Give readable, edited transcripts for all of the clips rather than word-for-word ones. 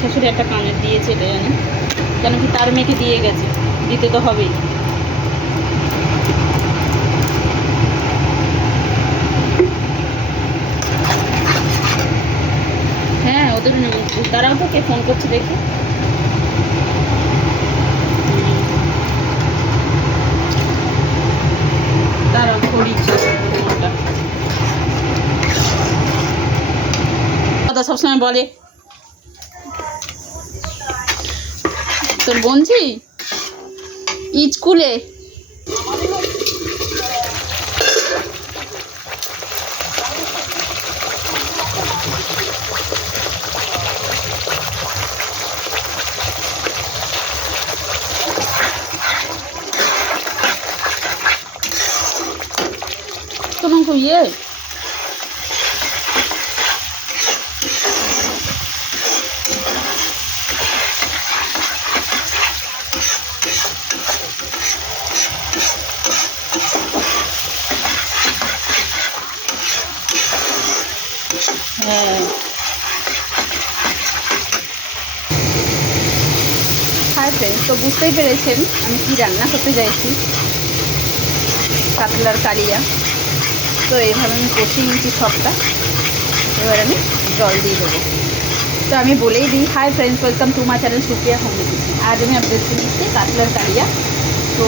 শাশুড়ি একটা কানের দিয়েছে, এটা জানি, কেন কি তার মেয়েকে দিয়ে গেছে, দিতে তো হবেই। হ্যাঁ, ওদের দাঁড়াও তো, কে ফোন করছে দেখি। দাঁড়াও করি ফোনটা। কথা সবসময় বলে তোর বোনঝি স্কুলে। তোমাকে ইয়ে হ্যাঁ। হাই ফ্রেন্ডস, তো বুঝতেই পেরেছেন আমি কি রান্না করতে চাইছি, কাতলার কালিয়া। তো এইভাবে আমি কষিয়ে নিয়েছি সবটা, এবার আমি জল দিয়ে দেবো। তো আমি বলেই দিই, hi friends, welcome to my channel Supriya home recipe. আজ আমি আপনাদের দিচ্ছি কাতলার কালিয়া। তো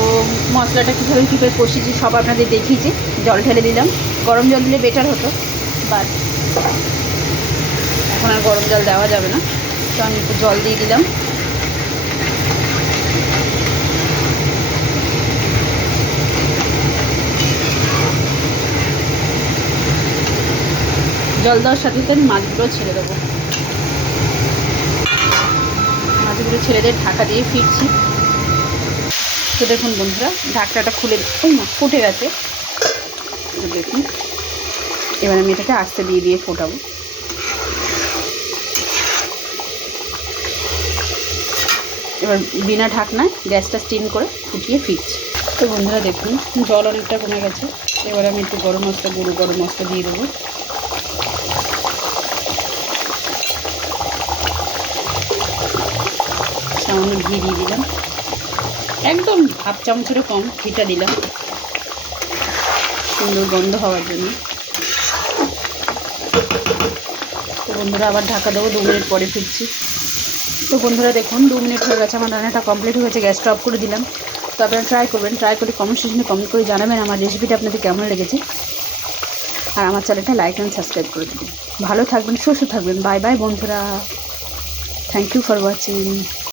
মশলাটা কীভাবে কী করে কষিয়েছি সব আপনাদের দেখিয়েছি। জল ঢেলে দিলাম, গরম জল দিলে বেটার হতো, বাট এখন আর গরম জল দেওয়া যাবে না, তো আমি একটু জল দিয়ে দিলাম। জল দেওয়ার সাথে সাথে মাছগুলো ছেড়ে দেবো, মাছগুলো ছেড়ে দিয়ে ঢাকা দিয়ে ফিরছি। তো দেখুন বন্ধুরা, ঢাকনাটা খুলে ফুটে গেছে, দেখুন। এবার আমি এটাকে আস্তে দিয়ে দিয়ে ফোটাবো। এবার বিনা ঢাকনায় গ্যাসটা স্টিম করে ফুটিয়ে ফিরছি। তো বন্ধুরা দেখুন, জল অনেকটা কমে গেছে। এবার আমি একটু গরম মশলা, গুঁড়ো গরম মশলা দিয়ে দেবো। সামান্য ঘি দিয়ে দিলাম, একদম হাফ চামচেরও কম ঘিটা দিলাম, সুন্দর গন্ধ হওয়ার জন্য। তো বন্ধুরা আবার ঢাকা দেবো, 2 মিনিট পরে ফিরছি। তো বন্ধুরা দেখুন 2 মিনিট হয়ে গেছে, আমার রান্নাটা কমপ্লিট হয়ে গেছে, গ্যাসটা অফ করে দিলাম। তো আপনারা ট্রাই করবেন, ট্রাই করে কমেন্ট সেকশনে কমেন্ট করে জানাবেন আমার রেসিপিটা আপনাদের কেমন লেগেছে। আর আমার চ্যানেলটা লাইক অ্যান্ড সাবস্ক্রাইব করে দেবেন। ভালো থাকবেন, সুস্থ থাকবেন। বাই বাই বন্ধুরা, থ্যাংক ইউ ফর ওয়াচিং।